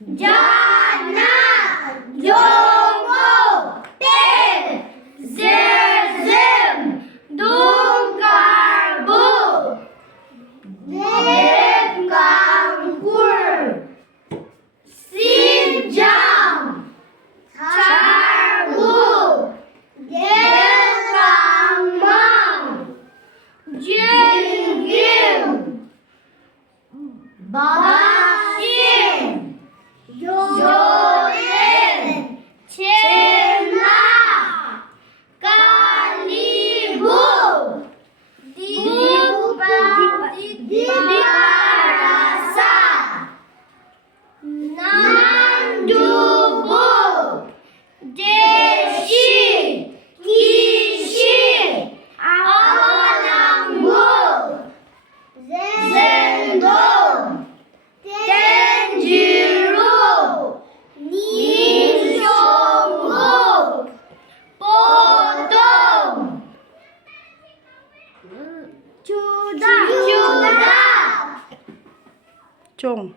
Jana, Dzongkha, Ten, Zezim, Dzongkha, Devkangkur, Sijam, Charbu, Devkangmang, Jingim, Basin, Yolen, Chemla, Kalibu, Diparasa, Nandubu, Deshi, Kishi, Alambu, Zendong, Tenjiru, Nishonguk, Potong, Chuda, Chong.